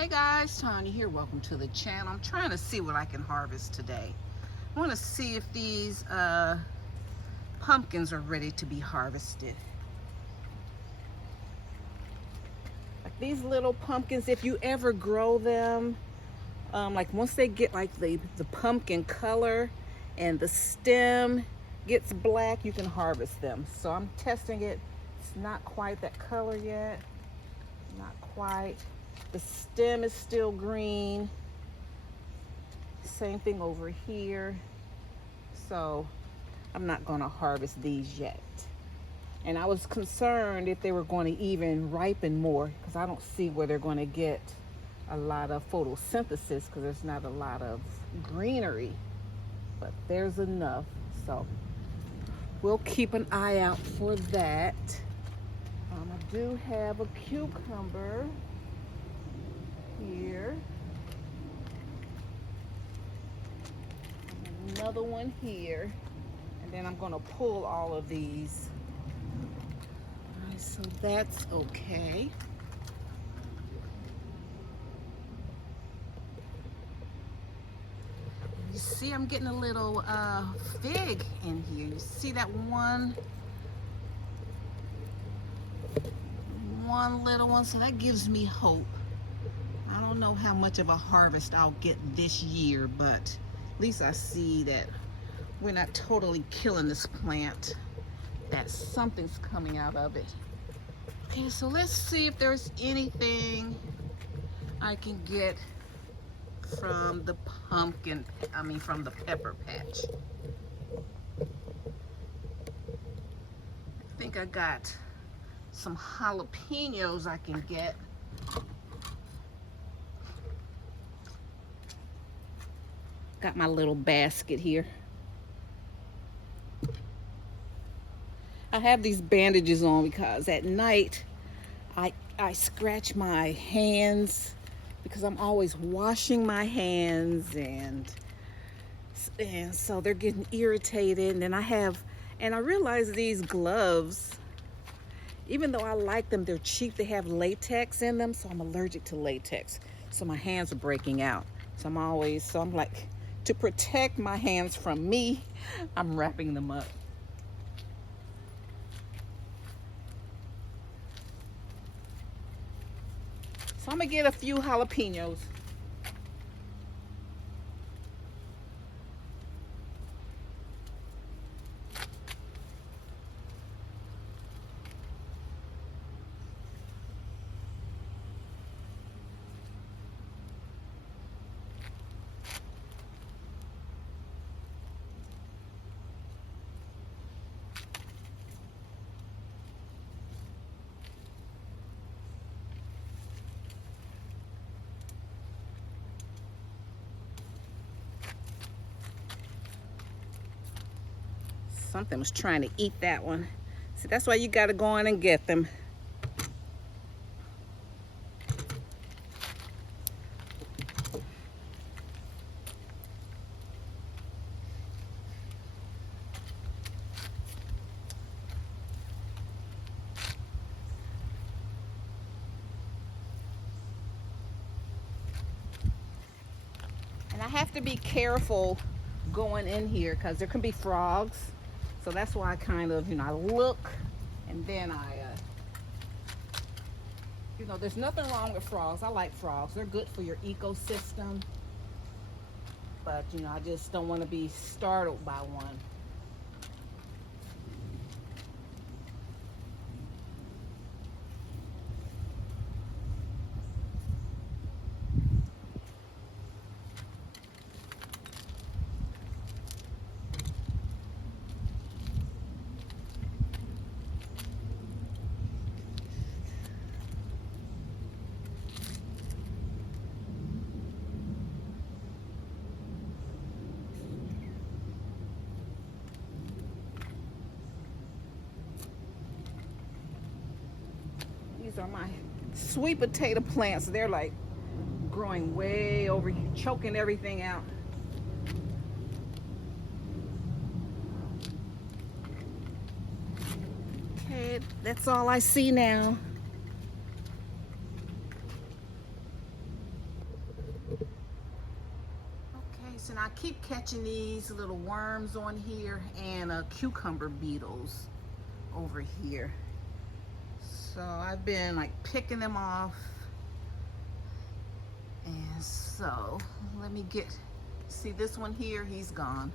Hey guys, Tanya here. Welcome to the channel. I'm trying to see what I can harvest today. I want to see if these pumpkins are ready to be harvested. Like these little pumpkins, if you ever grow them, like once they get like the pumpkin color and the stem gets black, you can harvest them. So I'm testing it. It's not quite that color yet. Not quite. The stem is still green. Same thing over here. So I'm not going to harvest these yet. And I was concerned if they were going to even ripen more, because I don't see where they're going to get a lot of photosynthesis, because there's not a lot of greenery. But there's enough. So we'll keep an eye out for that. I do have a cucumber here. Another one here. And then I'm going to pull all of these. All right, so that's okay. You see, I'm getting a little fig in here. You see that one little one? So that gives me hope. I don't know how much of a harvest I'll get this year, but at least I see that we're not totally killing this plant, that something's coming out of it. Okay, so let's see if there's anything I can get from the from the pepper patch. I think I got some jalapenos I can get. Got my little basket here. I have these bandages on because at night I scratch my hands because I'm always washing my hands, and so they're getting irritated. And then I realize these gloves, even though I like them, they're cheap. They have latex in them, so I'm allergic to latex. So my hands are breaking out. So I'm like, to protect my hands from me, I'm wrapping them up. So I'm gonna get a few jalapenos. Something was trying to eat that one. See, that's why you gotta go in and get them. And I have to be careful going in here because there can be frogs. So that's why I kind of, I look, and then there's nothing wrong with frogs. I like frogs. They're good for your ecosystem. But, I just don't want to be startled by one. These are my sweet potato plants. They're like growing way over here, choking everything out. Okay, that's all I see now. and I keep catching these little worms on here and cucumber beetles over here. So I've been like picking them off. And so let me see this one here, he's gone.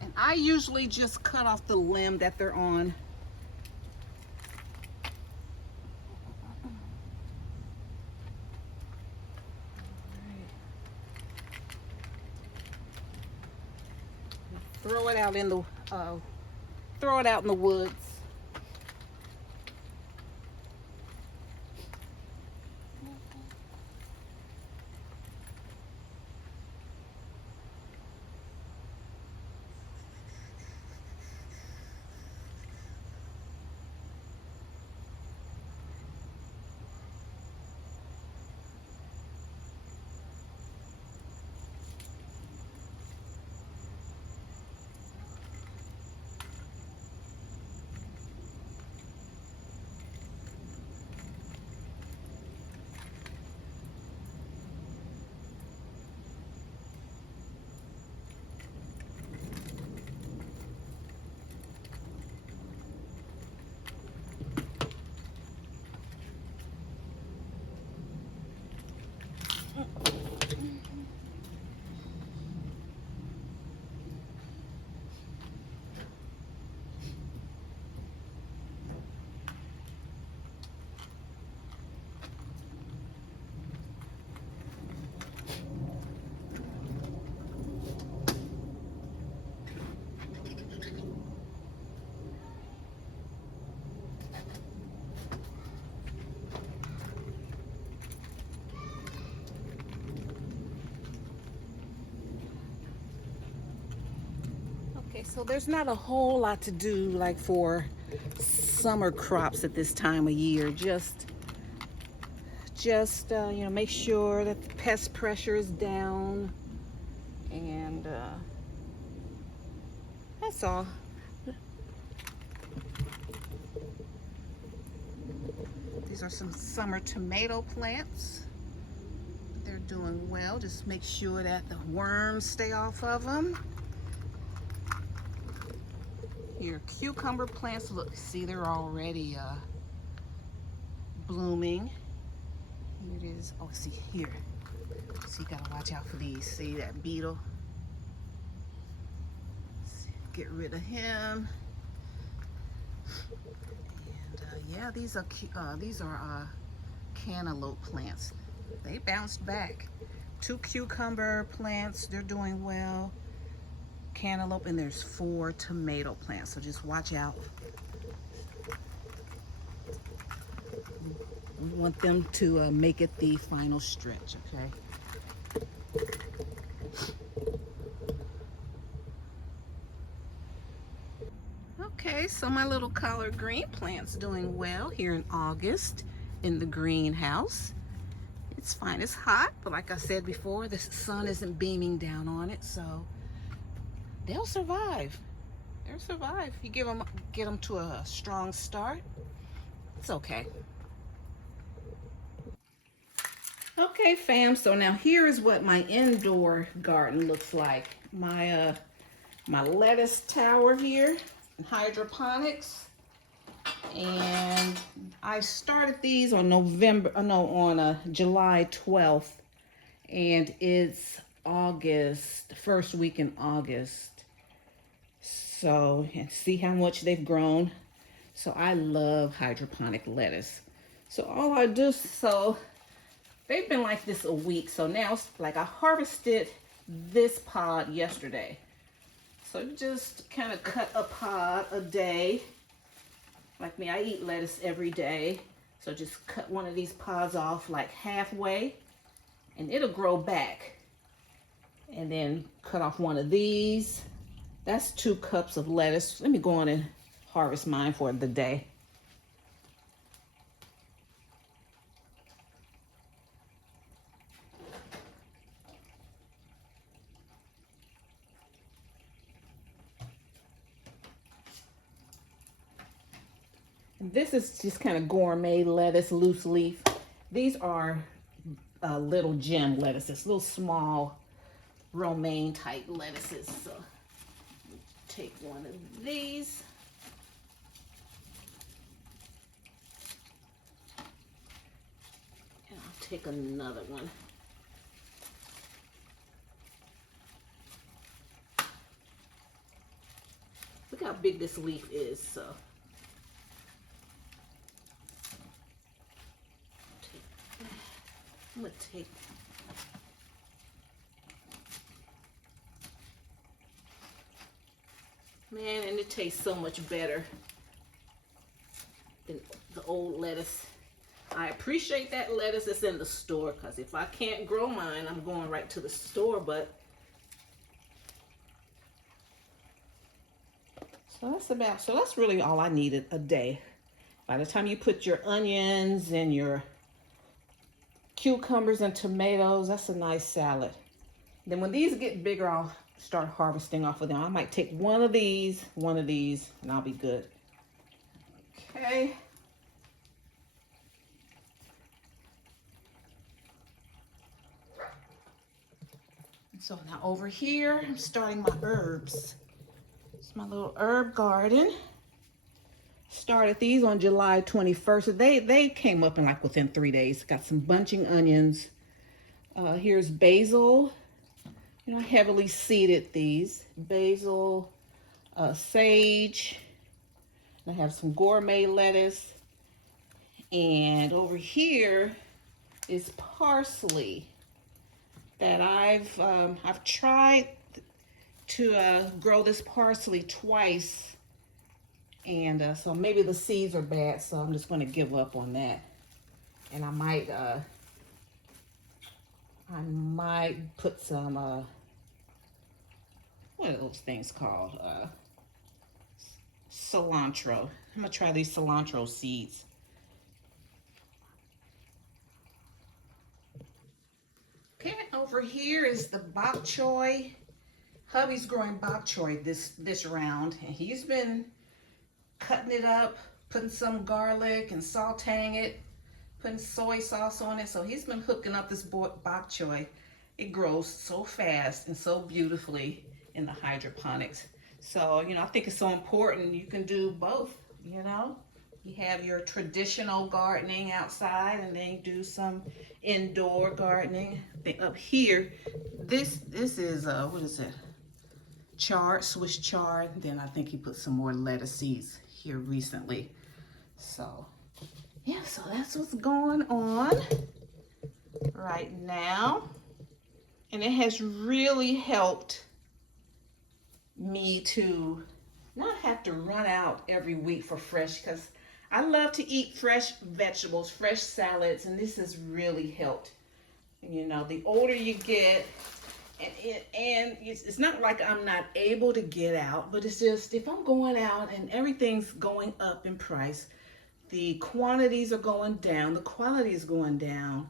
And I usually just cut off the limb that they're on. Throw it out in the woods. Okay, so there's not a whole lot to do like for summer crops at this time of year. Just you know, make sure that the pest pressure is down, and that's all. These are some summer tomato plants. They're doing well. Just make sure that the worms stay off of them. Here, cucumber plants, look, see, they're already blooming. Here it is. Oh, see here. So you gotta watch out for these. See that beetle? Get rid of him. And yeah, these are cantaloupe plants. They bounced back. 2 cucumber plants, they're doing well. Cantaloupe, and there's 4 tomato plants. So just watch out. We want them to make it the final stretch, okay? Okay, so my little collard green plant's doing well here in August in the greenhouse. It's fine, it's hot, but like I said before, the sun isn't beaming down on it, so they'll survive. They'll survive. You get them to a strong start, it's okay. Okay, fam, so now here is what my indoor garden looks like. My lettuce tower here, hydroponics, and I started these on July 12th, and it's August, first week in August. So, and see how much they've grown. So I love hydroponic lettuce. So all I do, so they've been like this a week. So now, like, I harvested this pod yesterday. So just kind of cut a pod a day. Like me, I eat lettuce every day. So just cut one of these pods off like halfway, and it'll grow back. And then cut off one of these. That's 2 cups of lettuce. Let me go on and harvest mine for the day. This is just kind of gourmet lettuce, loose leaf. These are little gem lettuces, little small romaine type lettuces. So take one of these. And I'll take another one. Look how big this leaf is. So I'm gonna take man, and it tastes so much better than the old lettuce. I appreciate that lettuce that's in the store, because if I can't grow mine, I'm going right to the store. But so that's really all I needed a day. By the time you put your onions and your cucumbers and tomatoes, that's a nice salad. Then when these get bigger, I'll start harvesting off of them. I might take one of these, and I'll be good. Okay. So now over here, I'm starting my herbs. It's my little herb garden. Started these on July 21st. They came up in like within 3 days. Got some bunching onions. Here's basil. You know, I heavily seeded these. Basil, sage. I have some gourmet lettuce. And over here is parsley that I've tried to grow this parsley twice. And so maybe the seeds are bad, so I'm just going to give up on that. And I might put some, what are those things called? Cilantro. I'm going to try these cilantro seeds. Okay, over here is the bok choy. Hubby's growing bok choy this round, and he's been cutting it up, putting some garlic and sauteing it, putting soy sauce on it. So he's been hooking up this bok choy. It grows so fast and so beautifully in the hydroponics. So, you know, I think it's so important you can do both, you know. You have your traditional gardening outside, and then you do some indoor gardening. I think up here, this is, what is it? Chard, Swiss chard. Then I think he put some more lettuce seeds here recently. So yeah, so that's what's going on right now. And it has really helped me to not have to run out every week for fresh, because I love to eat fresh vegetables, fresh salads, and this has really helped. You know, the older you get, and it's not like I'm not able to get out, but it's just if I'm going out and everything's going up in price, the quantities are going down, the quality is going down,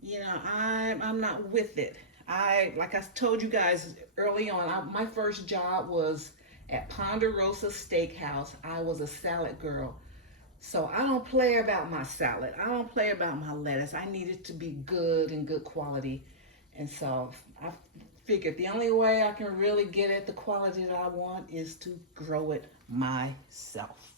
you know, I'm not with it. Like I told you guys early on, my first job was at Ponderosa Steakhouse. I was a salad girl. So I don't play about my salad. I don't play about my lettuce. I need it to be good and good quality. And so I figured the only way I can really get it the quality that I want is to grow it myself.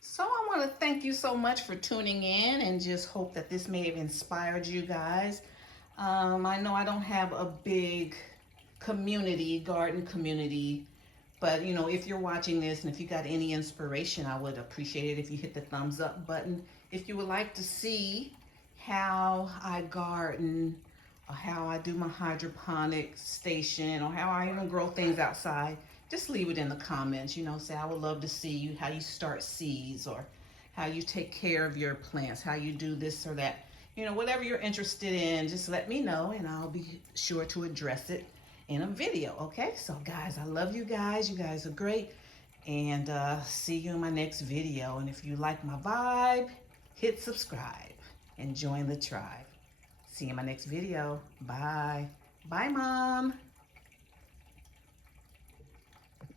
So I want to thank you so much for tuning in, and just hope that this may have inspired you guys. I know I don't have a big garden community, but you know, if you're watching this and if you got any inspiration, I would appreciate it if you hit the thumbs up button. If you would like to see how I garden, or how I do my hydroponic station, or how I even grow things outside, just leave it in the comments. You know, say I would love to see you, how you start seeds, or how you take care of your plants, how you do this or that. You know, whatever you're interested in, just let me know and I'll be sure to address it in a video. Okay, so guys, I love you guys. You guys are great, and see you in my next video. And if you like my vibe, hit subscribe and join the tribe. See you in my next video. Bye. Bye, Mom.